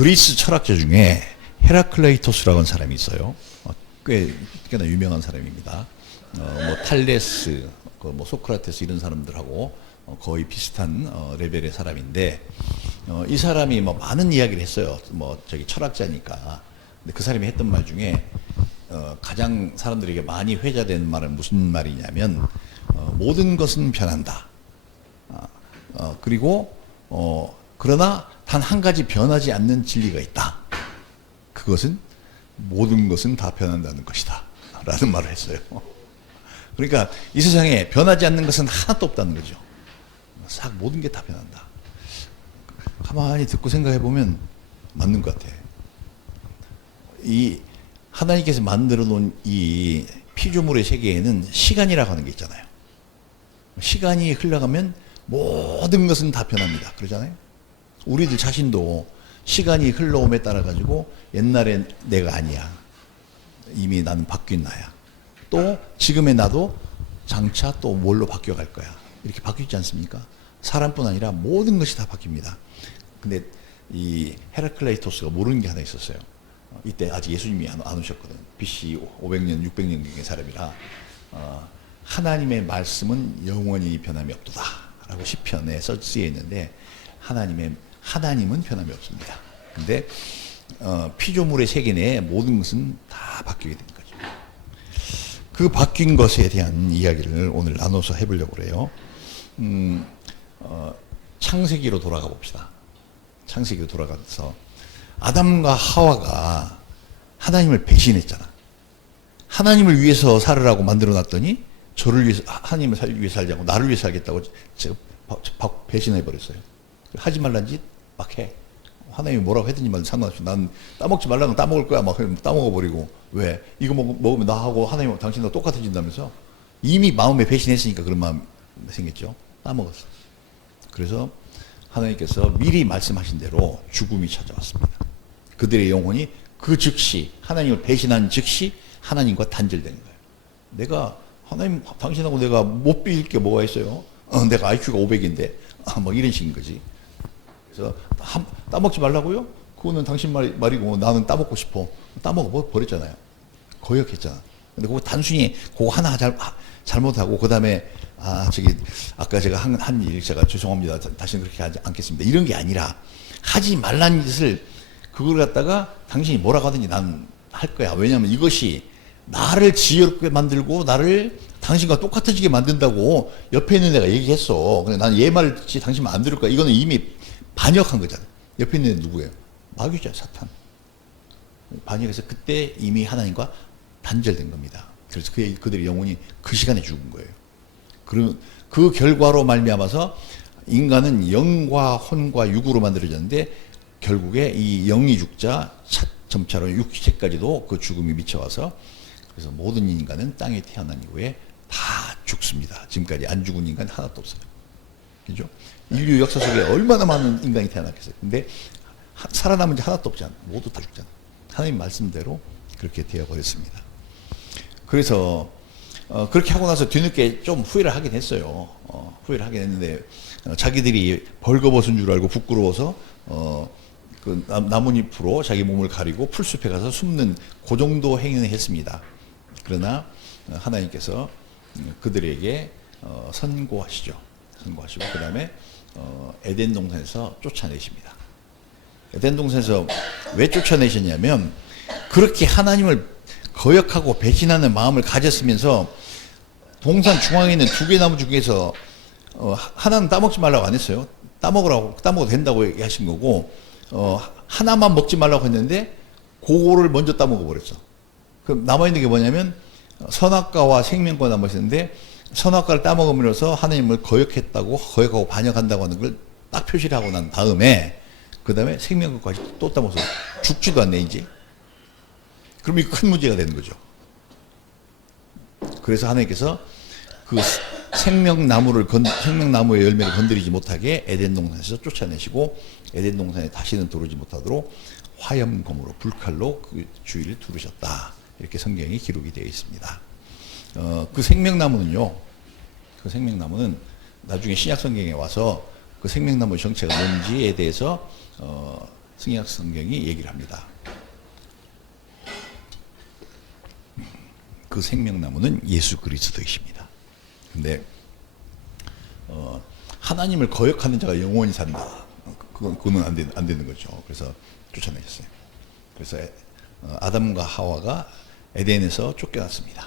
그리스 철학자 중에 헤라클레이토스라고 하는 사람이 있어요. 꽤나 유명한 사람입니다. 뭐 탈레스, 뭐 소크라테스 이런 사람들하고 거의 비슷한 레벨의 사람인데, 이 사람이 뭐 많은 이야기를 했어요. 뭐 저기 철학자니까. 근데 그 사람이 했던 말 중에 가장 사람들에게 많이 회자되는 말은 무슨 말이냐면, 모든 것은 변한다. 그리고 그러나 단 한 가지 변하지 않는 진리가 있다. 그것은 모든 것은 다 변한다는 것이다. 라는 말을 했어요. 그러니까 이 세상에 변하지 않는 것은 하나도 없다는 거죠. 싹 모든 게 다 변한다. 가만히 듣고 생각해 보면 맞는 것 같아. 이 하나님께서 만들어 놓은 이 피조물의 세계에는 시간이라고 하는 게 있잖아요. 시간이 흘러가면 모든 것은 다 변합니다. 그러잖아요. 우리들 자신도 시간이 흘러옴에 따라 가지고 옛날에 내가 아니야. 이미 나는 바뀐 나야. 또 지금의 나도 장차 또 뭘로 바뀌어갈 거야. 이렇게 바뀌지 않습니까? 사람뿐 아니라 모든 것이 다 바뀝니다. 근데 이 헤라클레이토스가 모르는 게 하나 있었어요. 이때 아직 예수님이 안 오셨거든. BC 500년, 600년경의 사람이라 하나님의 말씀은 영원히 변함이 없도다 라고 시편에 쓰여 있는데, 하나님은 변함이 없습니다. 근데 피조물의 세계 내에 모든 것은 다 바뀌게 되는 거죠. 그 바뀐 것에 대한 이야기를 오늘 나눠서 해보려고 그래요. 창세기로 돌아가 봅시다. 창세기로 돌아가서 아담과 하와가 하나님을 배신했잖아. 하나님을 위해서 살으라고 만들어 놨더니 저를 위해서, 하나님을 위해서 살지 않고 나를 위해서 살겠다고 배신해 버렸어요. 하지 말란 짓 막 해. 하나님이 뭐라고 했든지 말 상관없이 난 따먹지 말라는 건 따먹을 거야. 막 따먹어 버리고. 왜? 이거 먹으면 나하고 하나님 당신하고 똑같아진다면서? 이미 마음에 배신했으니까 그런 마음이 생겼죠. 따먹었어. 그래서 하나님께서 미리 말씀하신 대로 죽음이 찾아왔습니다. 그들의 영혼이 그 즉시, 하나님을 배신한 즉시 하나님과 단절되는 거예요. 내가 하나님, 당신하고 내가 못 비길 게 뭐가 있어요? 내가 IQ가 500인데 뭐 이런 식인 거지. 그래서 따먹지 말라고요? 그거는 당신 말이고 나는 따먹고 싶어. 따먹어 버렸잖아요. 거역했잖아. 근데 그거 단순히 그거 하나 잘못하고 그 다음에 아까 제가 한 일 제가 죄송합니다. 다시는 그렇게 하지 않겠습니다. 이런 게 아니라 하지 말라는 짓을 그걸 갖다가 당신이 뭐라고 하든지 난 할 거야. 왜냐하면 이것이 나를 지혜롭게 만들고 나를 당신과 똑같아지게 만든다고 옆에 있는 애가 얘기했어. 근데 난 얘 말 당신 말 안 들을 거야. 이거는 이미 반역한 거잖아. 옆에 있는 애 누구예요? 마귀자, 사탄. 반역해서 그때 이미 하나님과 단절된 겁니다. 그래서 그들의 영혼이 그 시간에 죽은 거예요. 그러면 그 결과로 말미암아서 인간은 영과 혼과 육으로 만들어졌는데 결국에 이 영이 죽자 점차로 육체까지도 그 죽음이 미쳐와서, 그래서 모든 인간은 땅에 태어난 이후에 다 죽습니다. 지금까지 안 죽은 인간 하나도 없어요. 그죠? 인류 역사 속에 얼마나 많은 인간이 태어났겠어요. 근데 살아남은 자 하나도 없잖아. 모두 다 죽잖아. 하나님 말씀대로 그렇게 되어버렸습니다. 그래서 그렇게 하고 나서 뒤늦게 좀 후회를 하긴 했어요. 후회를 하긴 했는데 자기들이 벌거벗은 줄 알고 부끄러워서 그 나뭇잎으로 자기 몸을 가리고 풀숲에 가서 숨는 그 정도 행위는 했습니다. 그러나 하나님께서 그들에게 선고하시죠. 선고하시고 그 다음에 에덴 동산에서 쫓아내십니다. 에덴 동산에서 왜 쫓아내셨냐면, 그렇게 하나님을 거역하고 배신하는 마음을 가졌으면서 동산 중앙에 있는 두 개 나무 중에서 하나는 따먹지 말라고 안 했어요. 따먹어도 된다고 얘기하신 거고, 하나만 먹지 말라고 했는데 그거를 먼저 따먹어 버렸어. 그럼 남아있는 게 뭐냐면 선악과와 생명과 남아있는데, 선악과를 따먹으면서 하나님을 거역하고 반역한다고 하는 걸 딱 표시를 하고 난 다음에 그 다음에 생명과까지 또 따먹어서 죽지도 않네 이제. 그럼 이거 큰 문제가 되는 거죠. 그래서 하나님께서 그 생명나무의 열매를 건드리지 못하게 에덴 동산에서 쫓아내시고 에덴 동산에 다시는 들어오지 못하도록 화염검으로, 불칼로 그 주위를 두르셨다. 이렇게 성경에 기록이 되어 있습니다. 그 생명나무는 나중에 신약 성경에 와서 그 생명나무의 정체가 뭔지에 대해서 성약 성경이 얘기를 합니다. 그 생명나무는 예수 그리스도이십니다. 근데 하나님을 거역하는 자가 영원히 산다. 그거는 안 되는 거죠. 그래서 쫓아내셨어요. 그래서 아담과 하와가 에덴에서 쫓겨났습니다.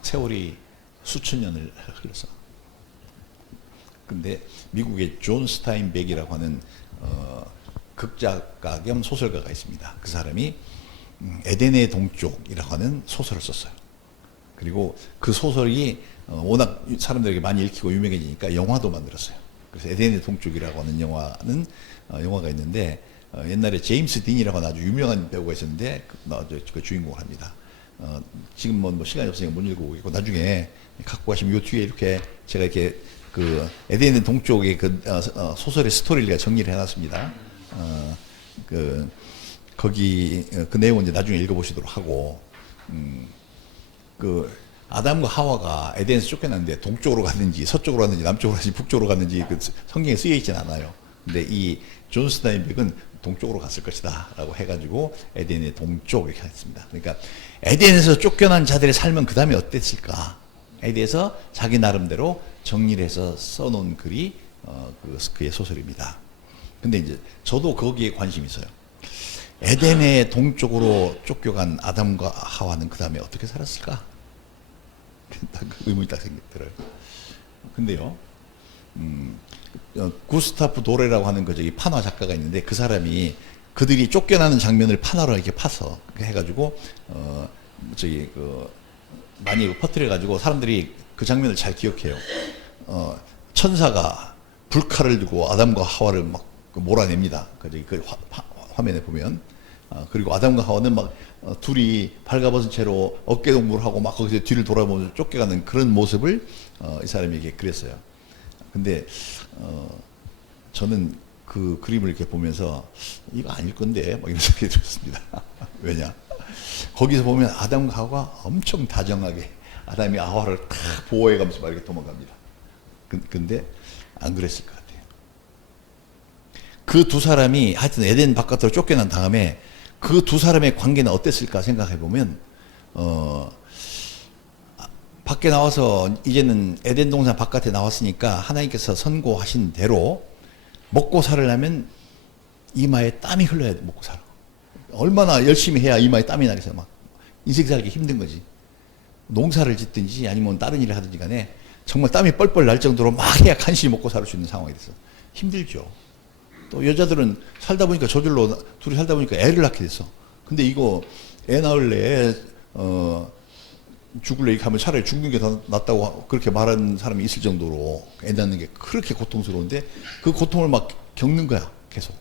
세월이 수천 년을 흘러서. 근데 미국의 존 스타인백이라고 하는 극작가 겸 소설가가 있습니다. 그 사람이 에덴의 동쪽이라고 하는 소설을 썼어요. 그리고 그 소설이 워낙 사람들에게 많이 읽히고 유명해지니까 영화도 만들었어요. 그래서 에덴의 동쪽이라고 하는 영화가 있는데 옛날에 제임스 딘이라고 하는 아주 유명한 배우가 있었는데 그 주인공을 합니다. 지금 뭐 시간이 없으니까 못 읽어보겠고 나중에 갖고 가시면 요 뒤에 이렇게 제가 이렇게 그 에덴의 동쪽의 그 소설의 스토리를 정리를 해놨습니다. 거기 그 내용은 이제 나중에 읽어보시도록 하고 그 아담과 하와가 에덴에서 쫓겨났는데 동쪽으로 갔는지 서쪽으로 갔는지 남쪽으로 갔는지 북쪽으로 갔는지 그 성경에 쓰여 있진 않아요. 근데 이 존 스타인백은 동쪽으로 갔을 것이다 라고 해가지고 에덴의 동쪽 이렇게 했습니다. 그러니까 에덴에서 쫓겨난 자들의 삶은 그 다음에 어땠을까? 에 대해서 자기 나름대로 정리를 해서 써놓은 글이 그의 소설입니다. 근데 이제 저도 거기에 관심이 있어요. 에덴의 동쪽으로 쫓겨간 아담과 하와는 그 다음에 어떻게 살았을까? 의문이 딱 들어요. 근데요, 구스타프 도레라고 하는 저기 판화 작가가 있는데 그 사람이 그들이 쫓겨나는 장면을 판화로 이렇게 파서 해가지고 많이 퍼뜨려가지고 사람들이 그 장면을 잘 기억해요. 천사가 불칼을 들고 아담과 하와를 막 몰아냅니다. 그 화면에 보면. 그리고 아담과 하와는 막 둘이 발가벗은 채로 어깨동무를 하고 막 거기서 뒤를 돌아보면서 쫓겨가는 그런 모습을 이 사람에게 그렸어요. 근데 저는 그 그림을 이렇게 보면서 이거 아닐 건데 막 이런 생각이 들었습니다. 왜냐? 거기서 보면 아담과 하와가 엄청 다정하게 아담이 하와를 다 보호해가면서 막 이렇게 도망갑니다. 근데 안 그랬을 것 같아요. 그 두 사람이 하여튼 에덴 바깥으로 쫓겨난 다음에 그 두 사람의 관계는 어땠을까 생각해 보면 밖에 나와서 이제는 에덴 동산 바깥에 나왔으니까 하나님께서 선고하신 대로 먹고 살으려면 이마에 땀이 흘러야 돼. 먹고 살아. 얼마나 열심히 해야 이마에 땀이 나겠어요. 막 인생 살기 힘든 거지. 농사를 짓든지 아니면 다른 일을 하든지 간에 정말 땀이 뻘뻘 날 정도로 막 해야 간신히 먹고 살 수 있는 상황이 됐어. 힘들죠. 또 여자들은 살다 보니까 저절로 둘이 살다 보니까 애를 낳게 됐어. 근데 이거 애 낳을래 죽을래 이렇게 하면 차라리 죽는 게 더 낫다고 그렇게 말하는 사람이 있을 정도로 애 낳는 게 그렇게 고통스러운데 그 고통을 막 겪는 거야. 계속.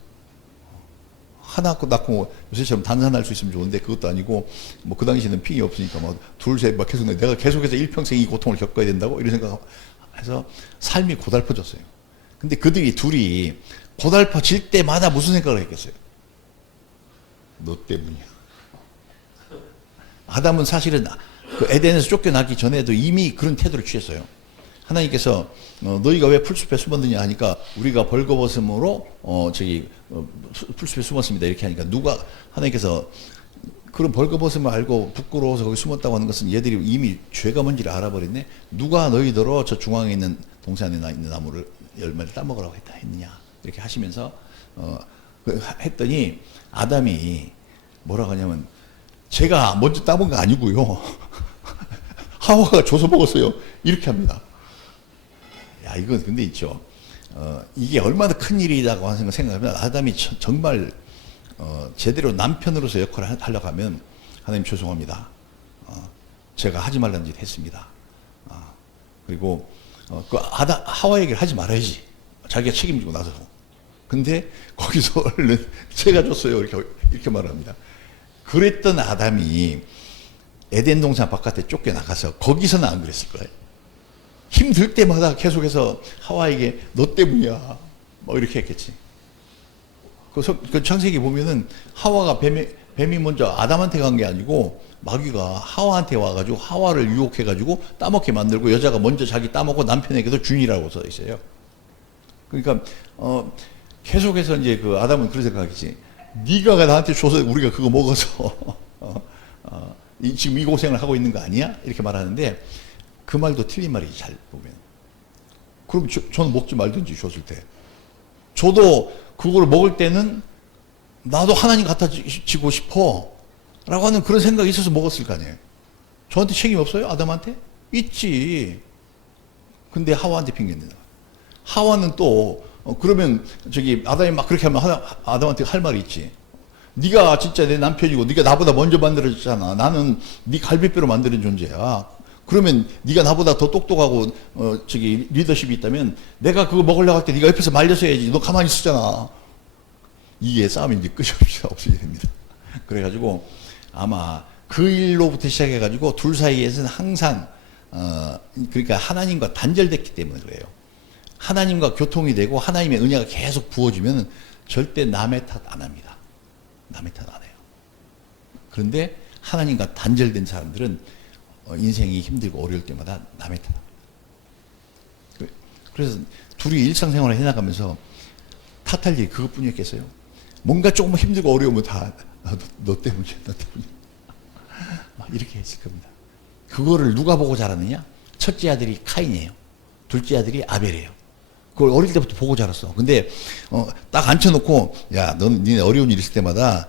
하나 낳고 요새처럼 단산할 수 있으면 좋은데 그것도 아니고 뭐 그 당시에는 핑이 없으니까 막 둘 셋 막 계속 내가 계속해서 일평생 이 고통을 겪어야 된다고 이런 생각해서 삶이 고달퍼졌어요. 근데 그들이 둘이 고달퍼질 때마다 무슨 생각을 했겠어요? 너 때문이야. 아담은 사실은 그 에덴에서 쫓겨나기 전에도 이미 그런 태도를 취했어요. 하나님께서 너희가 왜 풀숲에 숨었느냐 하니까 우리가 벌거벗음으로 풀숲에 숨었습니다 이렇게 하니까 하나님께서 그런 벌거벗음을 알고 부끄러워서 거기 숨었다고 하는 것은 얘들이 이미 죄가 뭔지를 알아버렸네. 누가 너희더러 저 중앙에 있는 동산에 있는 나무를 열매를 따먹으라고 했느냐 이렇게 하시면서 했더니 아담이 뭐라고 하냐면 제가 먼저 따먹은 거 아니고요. 하와가 줘서 먹었어요. 이렇게 합니다. 야, 이건 근데 있죠. 이게 얼마나 큰 일이라고 하는 생각하면 아담이 정말 제대로 남편으로서 역할을 하려고 하면 하나님 죄송합니다. 제가 하지 말라는 짓 했습니다. 그리고 하와 얘기를 하지 말아야지. 자기가 책임지고 나서. 근데 거기서 얼른 제가 줬어요. 이렇게 말합니다. 그랬던 아담이 에덴 동산 바깥에 쫓겨나가서 거기서는 안 그랬을 거예요. 힘들 때마다 계속해서 하와에게 너 때문이야. 뭐 이렇게 했겠지. 그 창세기 보면은 하와가 뱀이 먼저 아담한테 간 게 아니고 마귀가 하와한테 와가지고 하와를 유혹해가지고 따먹게 만들고 여자가 먼저 자기 따먹고 남편에게도 준이라고 써 있어요. 그러니까 계속해서 이제 그 아담은 그런 생각이지. 네가 나한테 줘서 우리가 그거 먹어서 지금 이 고생을 하고 있는 거 아니야? 이렇게 말하는데 그 말도 틀린 말이지, 잘 보면. 그럼 저는 먹지 말든지 줬을 때. 저도 그걸 먹을 때는 나도 하나님 같아지고 싶어 라고 하는 그런 생각이 있어서 먹었을 거 아니에요. 저한테 책임 없어요? 아담한테? 있지. 근데 하와한테 핑계입니다. 하와는 또 그러면 저기 아담이 막 그렇게 하면 아담한테 할 말이 있지. 네가 진짜 내 남편이고 네가 나보다 먼저 만들어졌잖아. 나는 네 갈비뼈로 만드는 존재야. 그러면 네가 나보다 더 똑똑하고 저기 리더십이 있다면 내가 그거 먹으려고 할 때 네가 옆에서 말려서야지. 너 가만히 있었잖아. 이게 싸움이 이제 끝이 없어야 됩니다. 그래가지고 아마 그 일로부터 시작해가지고 둘 사이에서는 항상 그러니까 하나님과 단절됐기 때문에 그래요. 하나님과 교통이 되고 하나님의 은혜가 계속 부어지면 절대 남의 탓 안 합니다. 남의 탓 안 해요. 그런데 하나님과 단절된 사람들은 인생이 힘들고 어려울 때마다 남의 탓 합니다. 그래서 둘이 일상생활을 해나가면서 탓할 일이 그것뿐이었겠어요? 뭔가 조금 힘들고 어려우면 다 너 때문이야, 너 때문이야. 이렇게 했을 겁니다. 그거를 누가 보고 자랐느냐? 첫째 아들이 카인이에요. 둘째 아들이 아벨이에요. 그걸 어릴 때부터 보고 자랐어. 근데 딱 앉혀놓고 야, 너는 니네 어려운 일 있을 때마다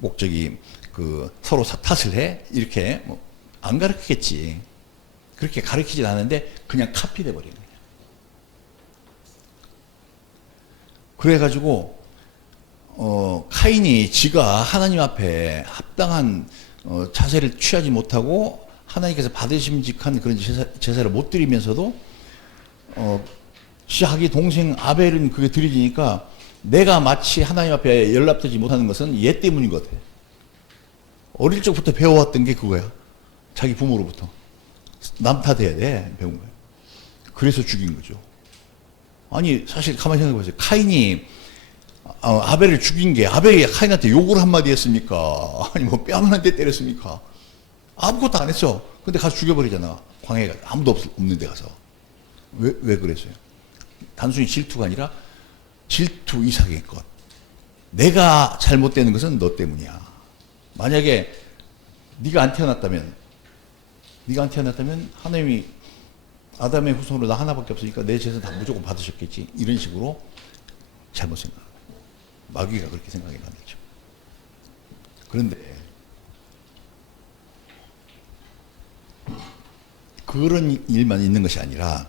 꼭 저기 그 서로 탓을 해? 이렇게 뭐 안 가르치겠지. 그렇게 가르치진 않는데 그냥 카피돼 버린 거예요. 그래가지고 카인이 지가 하나님 앞에 합당한 자세를 취하지 못하고 하나님께서 받으심직한 그런 제사를 못 드리면서도 자기 동생 아벨은 그게 드려지니까 내가 마치 하나님 앞에 연락되지 못하는 것은 얘 때문인 것 같아. 어릴 적부터 배워왔던 게 그거야. 자기 부모로부터. 남 탓해야 돼. 배운 거야. 그래서 죽인 거죠. 아니 사실 가만히 생각해 보세요. 카인이 아벨을 죽인 게 아벨이 카인한테 욕을 한마디 했습니까? 아니 뭐 뺨 한 대 때렸습니까? 아무것도 안 했어. 근데 가서 죽여버리잖아. 광해가 아무도 없는 데 가서. 왜 그랬어요? 단순히 질투가 아니라 질투 이상의 것. 내가 잘못되는 것은 너 때문이야. 만약에 네가 안 태어났다면 하나님이 아담의 후손으로 나 하나밖에 없으니까 내 재산 다 무조건 받으셨겠지. 이런 식으로 잘못 생각. 마귀가 그렇게 생각해 가겠죠. 그런데 그런 일만 있는 것이 아니라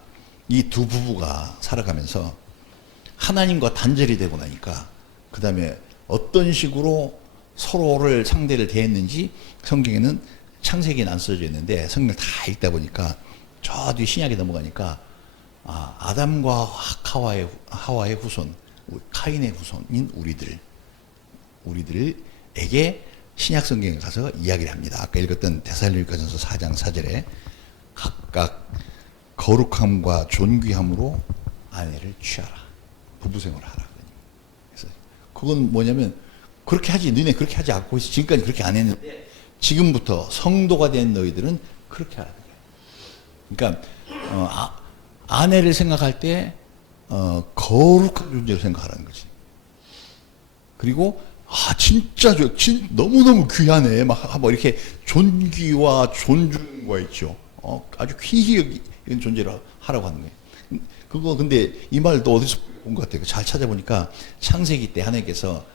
이 두 부부가 살아가면서 하나님과 단절이 되고 나니까 그 다음에 어떤 식으로 서로를 상대를 대했는지 성경에는 창세기에는 안 써져 있는데 성경을 다 읽다 보니까 저 뒤 신약에 넘어가니까 아담과 하와의 후손, 카인의 후손인 우리들에게 신약 성경에 가서 이야기를 합니다. 아까 읽었던 데살로니가전서 4장 4절에 각각 거룩함과 존귀함으로 아내를 취하라. 부부생활을 하라. 그래서 그건 뭐냐면 그렇게 하지. 너네 그렇게 하지 않고 지금까지 그렇게 안 했는데 지금부터 성도가 된 너희들은 그렇게 하라. 그러니까 아내를 생각할 때 거룩한 존재로 생각하라는 거지. 그리고 진짜 너무너무 귀하네. 막 이렇게 존귀와 존중과 있죠. 아주 귀히 여긴 존재로 하라고 하는 거예요. 그거 근데 이 말도 어디서 본 것 같아요. 잘 찾아보니까 창세기 때 하나님께서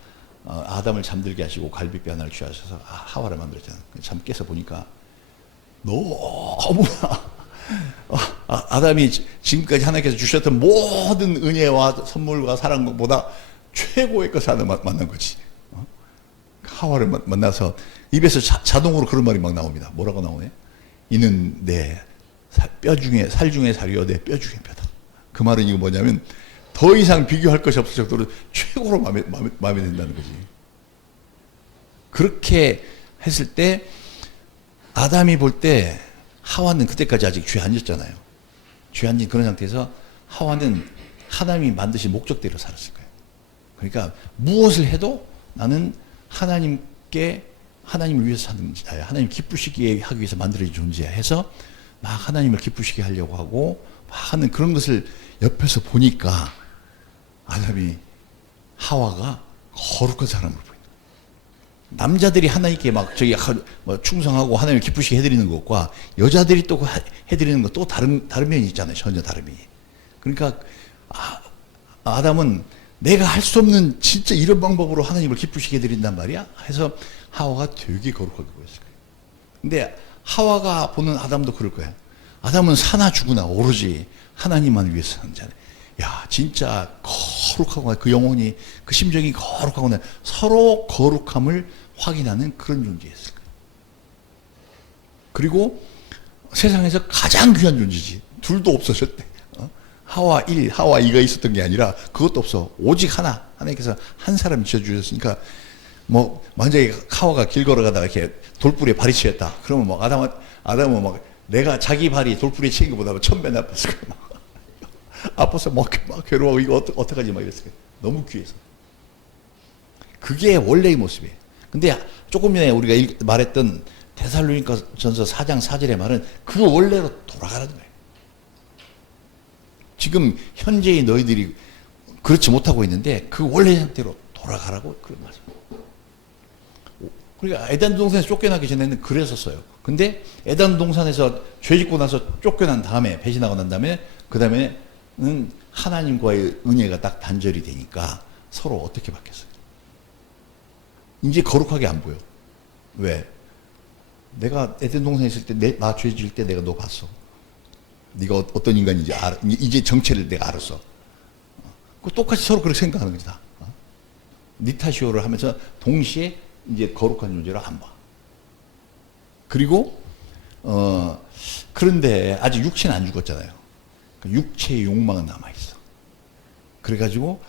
아담을 잠들게 하시고 갈비뼈 하나를 취하셔서 하와를 만들었잖아요. 잠 깨서 보니까 너무나 아담이 지금까지 하나님께서 주셨던 모든 은혜와 선물과 사랑보다 최고의 것을 하나 만난 거지. 하와를 만나서 입에서 자동으로 그런 말이 막 나옵니다. 뭐라고 나오네? 이는 내 살 중에 살이요 내 뼈 중에 뼈다. 그 말은 이거 뭐냐면 더 이상 비교할 것이 없을 정도로 최고로 마음에 든다는 거지. 그렇게 했을 때 아담이 볼 때 하와는 그때까지 아직 죄 안 졌잖아요. 죄 안 진 그런 상태에서 하와는 하나님이 만드신 목적대로 살았을 거예요. 그러니까 무엇을 해도 나는 하나님을 위해서 사는 자야. 하나님 기쁘시게 하기 위해서 만들어진 존재야 해서 막 하나님을 기쁘시게 하려고 하고 막 하는 그런 것을 옆에서 보니까 아담이 하와가 거룩한 사람으로 보인다. 남자들이 하나님께 막 저기 뭐 충성하고 하나님을 기쁘시게 해드리는 것과 여자들이 또 해드리는 것 또 다른 면이 있잖아요. 전혀 다른 면이. 그러니까 아담은 내가 할 수 없는 진짜 이런 방법으로 하나님을 기쁘시게 해드린단 말이야. 해서 하와가 되게 거룩하게 보였을 거예요. 근데 하와가 보는 아담도 그럴 거야. 아담은 사나 죽으나 오로지 하나님만 위해서 사는 자네. 야, 진짜 거룩하구나. 그 영혼이, 그 심정이 거룩하구나. 서로 거룩함을 확인하는 그런 존재였을 거예요. 그리고 세상에서 가장 귀한 존재지. 둘도 없어졌대. 하와 1, 하와 2가 있었던 게 아니라 그것도 없어. 오직 하나. 하나님께서 한 사람 지어주셨으니까 뭐 만약에 하와가 길 걸어가다가 이렇게 돌부리에 발이 치였다. 그러면 뭐 아담은 막 내가 자기 발이 돌부리에 치인 것보다 1000배 나빴을 거야. 아파서 막 괴로워하고 이거 어떡하지 막 이랬을 거야. 너무 귀해서. 그게 원래의 모습이에요. 근데 조금 전에 우리가 말했던 데살로니가전서 4장 4절의 말은 그 원래로 돌아가라는 거예요. 지금 현재의 너희들이 그렇지 못하고 있는데 그 원래 상태로 돌아가라고 그런 말씀. 그러니까 에덴 동산에서 쫓겨나기 전에는 그랬었어요. 근데 에덴 동산에서 죄 짓고 나서 쫓겨난 다음에 배신하고 난 다음에 그 다음에는 하나님과의 은혜가 딱 단절이 되니까 서로 어떻게 바뀌었어요? 이제 거룩하게 안 보여. 왜? 내가 에덴 동산에 있을 때 나 죄 지을 때 내가 너 봤어. 네가 어떤 인간인지 알아. 이제 정체를 내가 알았어. 똑같이 서로 그렇게 생각하는 거다. 니타시오를 하면서 동시에 이제 거룩한 존재로 안 봐. 그리고 그런데 아직 육체는 안 죽었잖아요. 육체의 욕망은 남아 있어. 그래가지고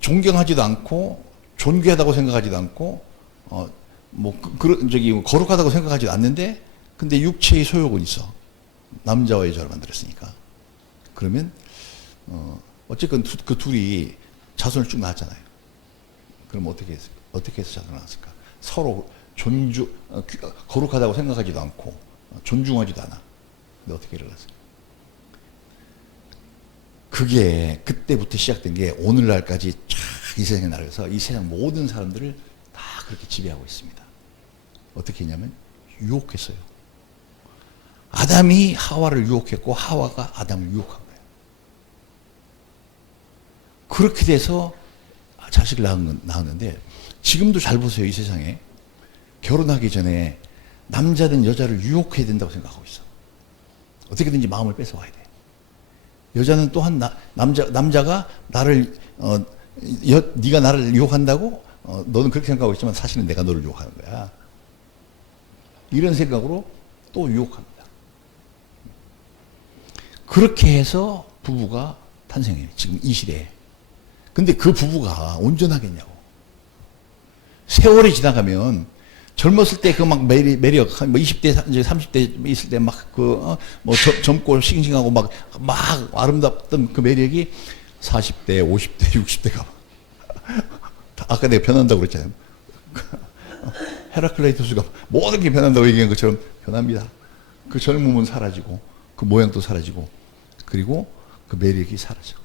존경하지도 않고 존귀하다고 생각하지도 않고 거룩하다고 생각하지도 않는데 근데 육체의 소욕은 있어. 남자와 여자를 만들었으니까. 그러면 어쨌건 그 둘이 자손을 쭉 낳았잖아요. 그럼 어떻게 해서 자손을 낳았을까? 서로 거룩하다고 생각하지도 않고 존중하지도 않아. 근데 어떻게 일어났을까? 그게 그때부터 시작된 게 오늘날까지 쫙 이 세상에 나려서 이 세상 모든 사람들을 다 그렇게 지배하고 있습니다. 어떻게 했냐면 유혹했어요. 아담이 하와를 유혹했고 하와가 아담을 유혹한 거예요. 그렇게 돼서 자식을 낳았는데 지금도 잘 보세요. 이 세상에 결혼하기 전에 남자든 여자를 유혹해야 된다고 생각하고 있어. 어떻게든지 마음을 뺏어와야 돼. 여자는 또한 남자가 나를 네가 나를 유혹한다고 너는 그렇게 생각하고 있지만 사실은 내가 너를 유혹하는 거야. 이런 생각으로 또 유혹합니다. 그렇게 해서 부부가 탄생해요. 지금 이 시대에. 근데 그 부부가 온전하겠냐고. 세월이 지나가면 젊었을 때 그 막 매력, 뭐 20대, 30대 있을 때 막 젊고 싱싱하고 막 아름답던 그 매력이 40대, 50대, 60대가 아까 내가 변한다고 그랬잖아요. 헤라클레이토스가 모든 게 변한다고 얘기한 것처럼 변합니다. 그 젊음은 사라지고 그 모양도 사라지고 그리고 그 매력이 사라져.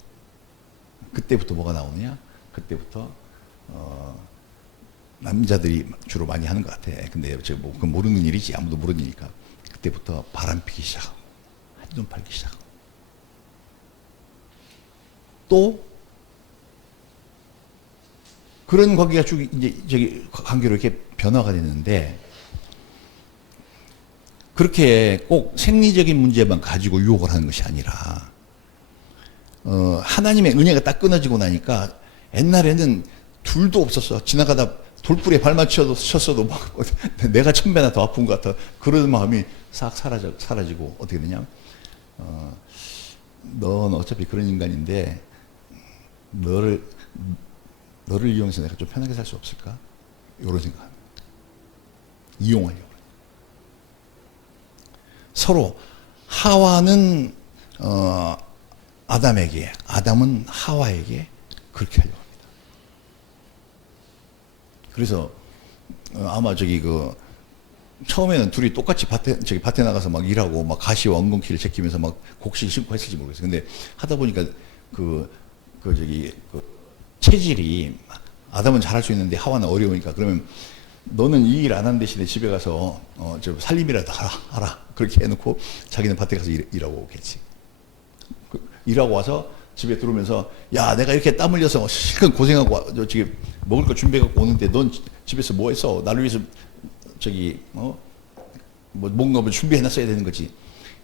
그때부터 뭐가 나오느냐? 그때부터 남자들이 주로 많이 하는 것 같아. 근데 그 모르는 일이지. 아무도 모르니까. 그때부터 바람 피기 시작하고 한눈 팔기 시작하고 또 그런 관계가 쭉 이제 관계로 이렇게 변화가 됐는데 그렇게 꼭 생리적인 문제만 가지고 유혹을 하는 것이 아니라 하나님의 은혜가 딱 끊어지고 나니까 옛날에는 둘도 없었어. 지나가다 돌불에 발만 쳤어도 막 내가 1000배나 더 아픈 것 같아. 그런 마음이 싹 사라지고 어떻게 되냐? 넌 어차피 그런 인간인데 너를 이용해서 내가 좀 편하게 살 수 없을까? 이런 생각합니다. 이용하려고. 서로 하와는 아담에게, 아담은 하와에게 그렇게 하려고 합니다. 그래서 아마 처음에는 둘이 똑같이 밭에 나가서 막 일하고 막 가시와 엉겅퀴를 제끼면서 막 곡식 심고 했을지 모르겠어요. 근데 하다 보니까 체질이 아담은 잘할 수 있는데 하와는 어려우니까 그러면 너는 이 일 안 하는 대신에 집에 가서 저 살림이라도 하라. 그렇게 해놓고 자기는 밭에 가서 일하고 오겠지. 일하고 와서 집에 들어오면서 야 내가 이렇게 땀 흘려서 실컷 고생하고 저기 먹을 거 준비해갖고 오는데 넌 집에서 뭐 했어? 나를 위해서 저기 뭐 뭔가 준비해놨어야 되는 거지.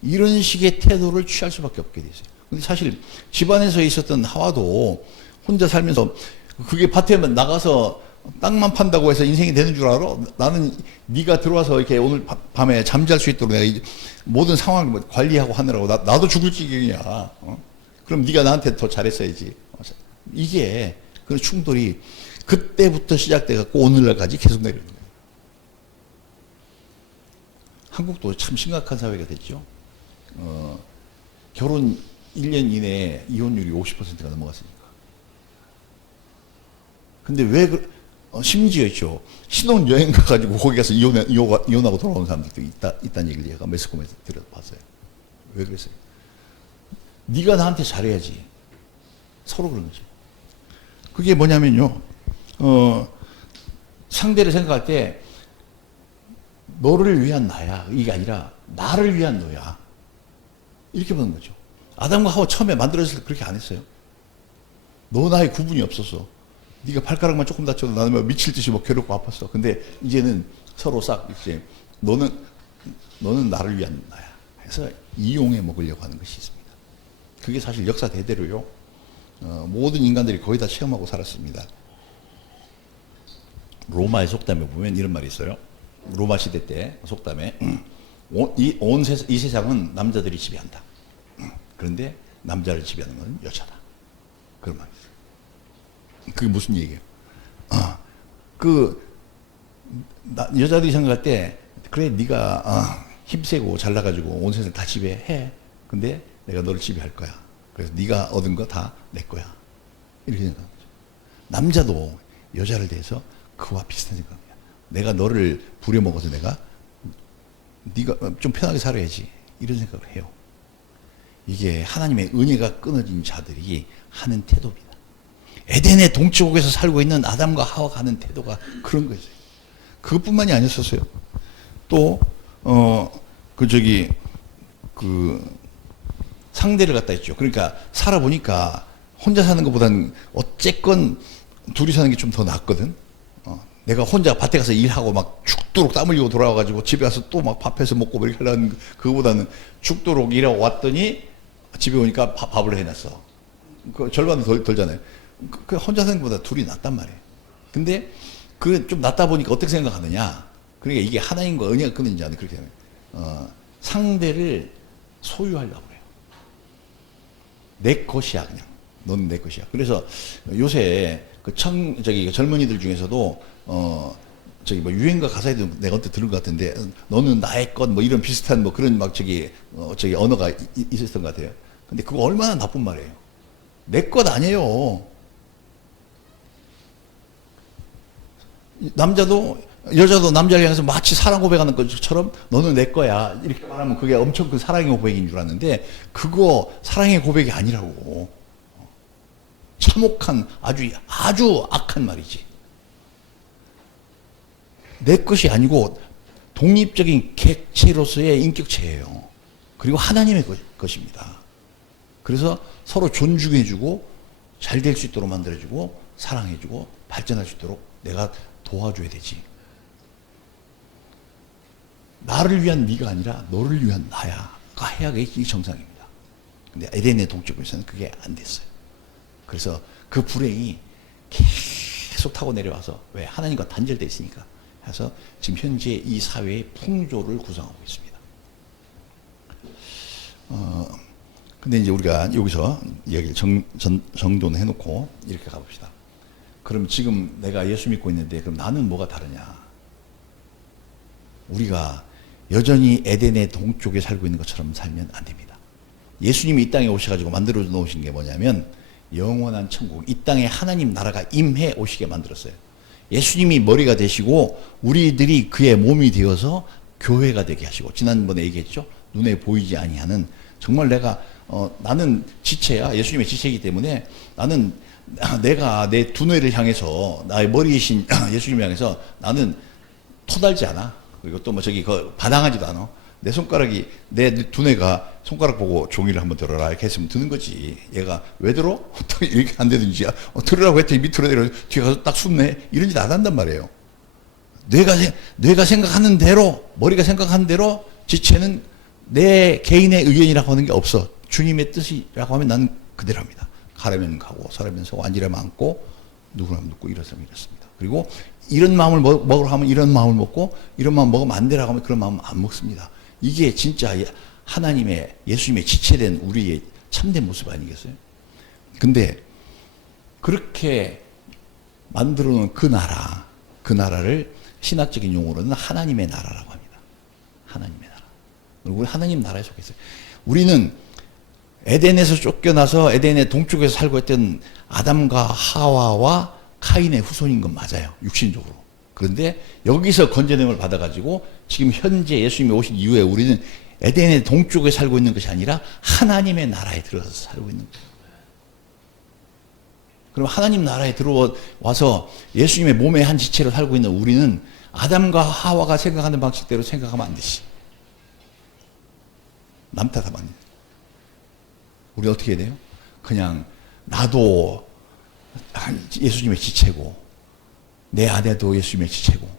이런 식의 태도를 취할 수밖에 없게 돼 있어요. 근데 사실 집안에서 있었던 하와도 혼자 살면서 그게 밭에만 나가서 땅만 판다고 해서 인생이 되는 줄 알아? 나는 네가 들어와서 이렇게 오늘 밤에 잠잘 수 있도록 내가 모든 상황을 관리하고 하느라고 나도 죽을 지경이야. 그럼 네가 나한테 더 잘했어야지. 이게 그런 충돌이 그때부터 시작돼 갖고 오늘날까지 계속 내려오는 거예요. 한국도 참 심각한 사회가 됐죠. 결혼 1년 이내에 이혼율이 50%가 넘어갔으니까. 근데 왜 심지어 있죠. 신혼여행 가가지고 거기 가서 이혼하고 돌아온 사람들도 있다는 얘기를 제가 매스컴에서 들어봤어요. 왜 그랬어요? 네가 나한테 잘해야지. 서로 그런 거죠. 그게 뭐냐면요. 상대를 생각할 때 너를 위한 나야. 이게 아니라 나를 위한 너야. 이렇게 보는 거죠. 아담과 하와 처음에 만들어졌을 때 그렇게 안 했어요. 너 나의 구분이 없었어. 네가 발가락만 조금 다쳐도 나는 뭐 미칠 듯이 뭐 괴롭고 아팠어. 근데 이제는 서로 싹 이제 너는 나를 위한 나야. 해서 이용해 먹으려고 하는 것이 있습니다. 그게 사실 역사 대대로요. 모든 인간들이 거의 다 체험하고 살았습니다. 로마의 속담에 보면 이런 말이 있어요. 로마 시대 때 속담에 이 세상은 남자들이 지배한다. 그런데 남자를 지배하는 건 여자다. 그런 말이 있어요. 그게 무슨 얘기예요? 여자들이 생각할 때 그래 네가 힘세고 잘나가지고 온 세상 다 지배해. 근데 내가 너를 지배할 거야. 그래서 네가 얻은 거 다 내 거야. 이렇게 생각하는 거죠. 남자도 여자를 대해서 그와 비슷한 생각이야. 내가 너를 부려먹어서 네가 좀 편하게 살아야지. 이런 생각을 해요. 이게 하나님의 은혜가 끊어진 자들이 하는 태도입니다. 에덴의 동쪽에서 살고 있는 아담과 하와가 하는 태도가 그런 거죠. 그것뿐만이 아니었었어요. 또 상대를 갖다 했죠. 그러니까 살아보니까 혼자 사는 것보다는 어쨌건 둘이 사는 게 좀 더 낫거든. 내가 혼자 밭에 가서 일하고 막 죽도록 땀 흘리고 돌아와가지고 집에 가서 또 막 밥해서 먹고 이렇게 하려는 그거보다는 죽도록 일하고 왔더니 집에 오니까 밥을 해놨어. 그 절반은 덜잖아요. 그 혼자 사는 것보다 둘이 낫단 말이에요. 근데 그 좀 낫다 보니까 어떻게 생각하느냐. 그러니까 이게 하나님과 은혜가 끊는지 않는 그렇게 되면 상대를 소유하려고 그래요. 내 것이야 그냥. 너는 내 것이야. 그래서 요새 젊은이들 중에서도 뭐 유행가 가사에도 내가 언뜻 들은 것 같은데 너는 나의 것 뭐 이런 비슷한 뭐 그런 막 언어가 있었던 것 같아요. 근데 그거 얼마나 나쁜 말이에요. 내 것 아니에요. 여자도 남자를 향해서 마치 사랑 고백하는 것처럼 너는 내 거야. 이렇게 말하면 그게 엄청 큰 사랑의 고백인 줄 알았는데 그거 사랑의 고백이 아니라고. 참혹한 아주 악한 말이지. 내 것이 아니고 독립적인 객체로서의 인격체예요. 그리고 하나님의 것입니다. 그래서 서로 존중해주고 잘 될 수 있도록 만들어주고 사랑해주고 발전할 수 있도록 내가 도와줘야 되지. 나를 위한 네가 아니라 너를 위한 나야가 해야 이 정상입니다. 근데 에덴의 동쪽에서는 그게 안 됐어요. 그래서 그 불행이 계속 타고 내려와서 왜 하나님과 단절되어 있으니까 해서 지금 현재 이 사회의 풍조를 구성하고 있습니다. 근데 이제 우리가 여기서 이야기를 정돈해 놓고 이렇게 가봅시다. 그럼 지금 내가 예수 믿고 있는데 그럼 나는 뭐가 다르냐? 우리가 여전히 에덴의 동쪽에 살고 있는 것처럼 살면 안 됩니다. 예수님이 이 땅에 오셔가지고 만들어 놓으신 게 뭐냐면 영원한 천국, 이 땅에 하나님 나라가 임해 오시게 만들었어요. 예수님이 머리가 되시고 우리들이 그의 몸이 되어서 교회가 되게 하시고, 지난번에 얘기했죠. 눈에 보이지 아니하는, 정말 나는 지체야. 예수님의 지체이기 때문에 나는 내가 내 두뇌를 향해서 나의 머리이신 예수님을 향해서 나는 토달지 않아. 그리고 또 뭐 저기 반항하지도 않아. 내 손가락이 내 두뇌가 손가락 보고 종이를 한번 들어라 이렇게 했으면 드는 거지. 얘가 왜 들어? 또 이렇게 안 되든지 들으라고 했더니 밑으로 내려 뒤에 가서 딱 숨네. 이런 짓 안 한단 말이에요. 뇌가 생각하는 대로 머리가 생각하는 대로 지체는 내 개인의 의견이라고 하는 게 없어. 주님의 뜻이라고 하면 나는 그대로 합니다. 가려면 가고 서라면 서고 앉으려면 앉고 누구라면 눕고 이렇습니다. 그리고 이런 마음을 먹으러 하면 이런 마음을 먹고 이런 마음 먹으면 안 되라고 하면 그런 마음은 안 먹습니다. 이게 진짜 하나님의 예수님의 지체된 우리의 참된 모습 아니겠어요? 근데 그렇게 만들어 놓은 그 나라를 신학적인 용어로는 하나님의 나라라고 합니다. 하나님의 나라. 우리 하나님 나라에 속했어요. 우리는 에덴에서 쫓겨나서 에덴의 동쪽에서 살고 있던 아담과 하와와 카인의 후손인 건 맞아요. 육신적으로. 그런데 여기서 건져냄을 받아가지고 지금 현재 예수님이 오신 이후에 우리는 에덴의 동쪽에 살고 있는 것이 아니라 하나님의 나라에 들어가서 살고 있는 거예요. 그럼 하나님 나라에 들어와서 예수님의 몸의 한 지체로 살고 있는 우리는 아담과 하와가 생각하는 방식대로 생각하면 안 되지. 남 탓하면 안 돼. 우리 어떻게 해야 돼요? 그냥 나도 예수님의 지체고 내 아내도 예수님의 지체고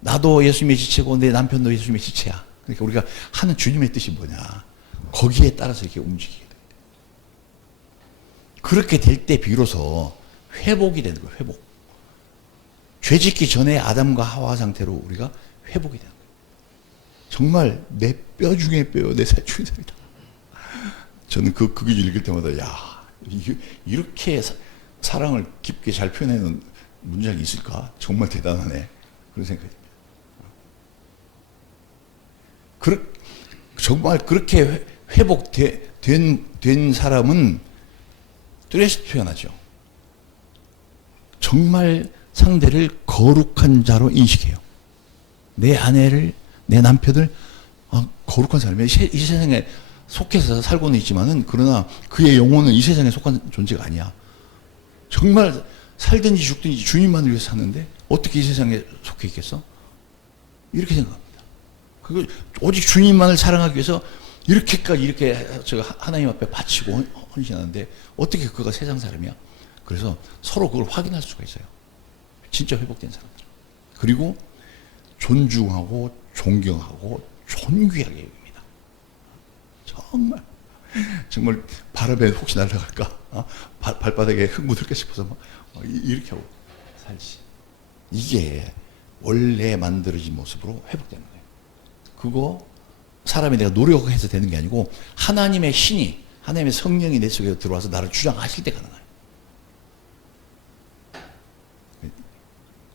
나도 예수님의 지체고 내 남편도 예수님의 지체야. 그러니까 우리가 하는 주님의 뜻이 뭐냐. 거기에 따라서 이렇게 움직이게 돼. 그렇게 될 때 비로소 회복이 되는 거예요. 회복. 죄 짓기 전에 아담과 하와 상태로 우리가 회복이 되는 거예요. 정말 내 뼈 중에 뼈요. 내 살 중에 살이다. 저는 그 기준 읽을 때마다 야 이렇게 사랑을 깊게 잘 표현해놓은 문장이 있을까? 정말 대단하네. 그런 생각이 듭니다. 정말 그렇게 회복된 사람은 뚜렷이 표현하죠. 정말 상대를 거룩한 자로 인식해요. 내 아내를, 내 남편을 거룩한 사람이에요. 이 세상에 속해서 살고는 있지만은 그러나 그의 영혼은 이 세상에 속한 존재가 아니야. 정말 살든지 죽든지 주님만을 위해서 사는데 어떻게 이 세상에 속해 있겠어? 이렇게 생각합니다. 그리고 오직 주님만을 사랑하기 위해서 이렇게까지 이렇게 제가 하나님 앞에 바치고 헌신하는데 어떻게 그가 세상 사람이야? 그래서 서로 그걸 확인할 수가 있어요. 진짜 회복된 사람들. 그리고 존중하고 존경하고 존귀하게 여깁니다. 정말 바람에 혹시 날아갈까? 발바닥에 흙 묻을까 싶어서 이렇게 하고 살지. 이게 원래 만들어진 모습으로 회복되는 거예요. 그거 사람이 내가 노력해서 되는 게 아니고 하나님의 신이 하나님의 성령이 내 속에 들어와서 나를 주장하실 때 가능해요.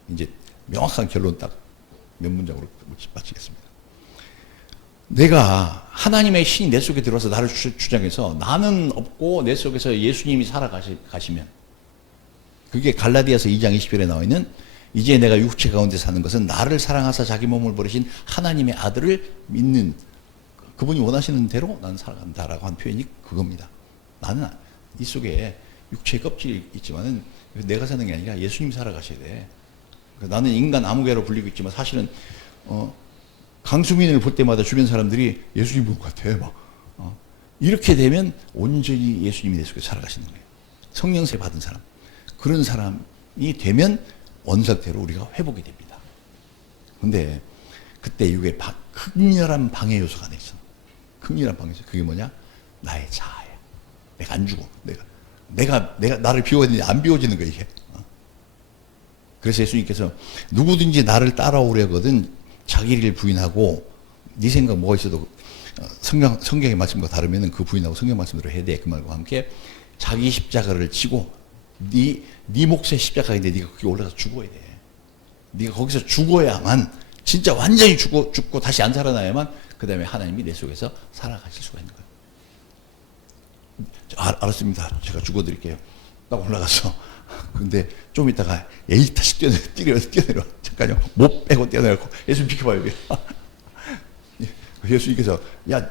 이제 명확한 결론 딱 몇 문장으로 마치겠습니다. 내가 하나님의 신이 내 속에 들어와서 나를 주장해서 나는 없고 내 속에서 예수님이 살아가시면 그게 갈라디아서 2장 20절에 나와 있는 이제 내가 육체 가운데 사는 것은 나를 사랑하사 자기 몸을 버리신 하나님의 아들을 믿는 그분이 원하시는 대로 나는 살아간다라고 한 표현이 그겁니다. 나는 이 속에 육체의 껍질이 있지만은 내가 사는 게 아니라 예수님이 살아가셔야 돼. 나는 인간 아무개로 불리고 있지만 사실은 강수민을 볼 때마다 주변 사람들이 예수님 볼 것 같아. 이렇게 되면 온전히 예수님이 내 속에 살아가시는 거예요. 성령세 받은 사람. 그런 사람이 되면 원상태로 우리가 회복이 됩니다. 근데 그때 이게 극렬한 방해 요소가 하나 있어. 극렬한 방해 요소. 그게 뭐냐? 나의 자아야. 내가 안 죽어. 내가 나를 비워지는지 안 비워지는 거야, 이게. 그래서 예수님께서 누구든지 나를 따라오려거든 자기를 부인하고 네 생각 뭐가 있어도 성경의 말씀과 다르면 그 부인하고 성경 말씀대로 해야 돼. 그 말과 함께 자기 십자가를 지고 네 몫의 십자가인데 네가 거기 올라가서 죽어야 돼. 네가 거기서 죽어야만 진짜 완전히 죽고 다시 안 살아나야만 그 다음에 하나님이 내 속에서 살아가실 수가 있는 거예요. 알았습니다. 제가 죽어드릴게요. 딱 올라가서 근데 좀 있다가 에이 다시 뛰어내려 잠깐요. 못 빼고 뛰어내려고 예수님 비켜봐요. 예수님께서 야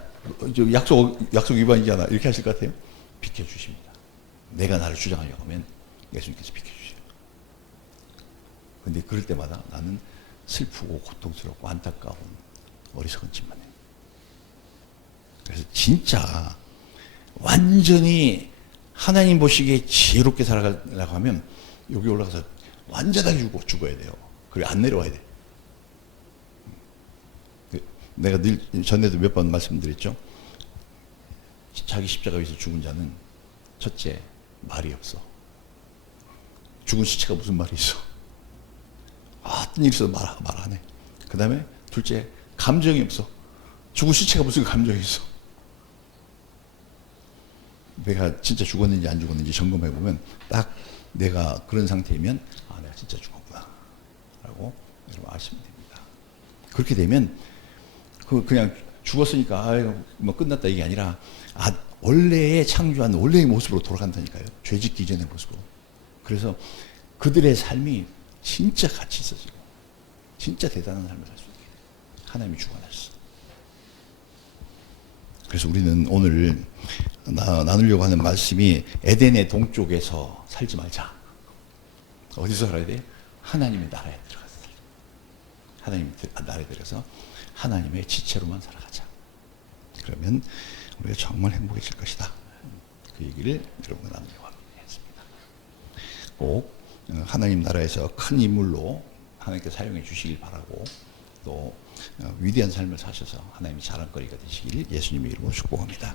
약속 위반이잖아 이렇게 하실 것 같아요. 비켜주십니다. 내가 나를 주장하려고 하면 예수님께서 비켜주세요. 근데 그럴 때마다 나는 슬프고 고통스럽고 안타까운 어리석은 짓만 해요. 그래서 진짜 완전히 하나님 보시기에 지혜롭게 살아가려고 하면 여기 올라가서 완전하게 죽어야 돼요. 그리고 안 내려와야 돼. 내가 늘 전에도 몇 번 말씀드렸죠. 자기 십자가 위에서 죽은 자는 첫째 말이 없어. 죽은 시체가 무슨 말이 있어. 어떤 일 있어도 말 안 해. 그 다음에 둘째 감정이 없어. 죽은 시체가 무슨 감정이 있어. 내가 진짜 죽었는지 안 죽었는지 점검해 보면 딱 내가 그런 상태이면 아 내가 진짜 죽었구나 라고 여러분 아시면 됩니다. 그렇게 되면 그냥 죽었으니까 아유 뭐 끝났다 이게 아니라 원래의 창조한 원래의 모습으로 돌아간다니까요. 죄짓기 이전의 모습으로. 그래서 그들의 삶이 진짜 가치 있어지고 진짜 대단한 삶을 살 수 있게 돼요. 하나님이 주관하셨어. 그래서 우리는 오늘 나누려고 하는 말씀이 에덴의 동쪽에서 살지 말자. 어디서 살아야 돼? 하나님의 나라에 들어가서 살자. 하나님의 나라에 들어가서 하나님의 지체로만 살아가자. 그러면 우리가 정말 행복해질 것이다. 그 얘기를 여러분과 나누려고 했습니다. 꼭 하나님 나라에서 큰 인물로 하나님께 사용해 주시길 바라고 또 위대한 삶을 사셔서 하나님의 자랑거리가 되시길 예수님의 이름으로 축복합니다.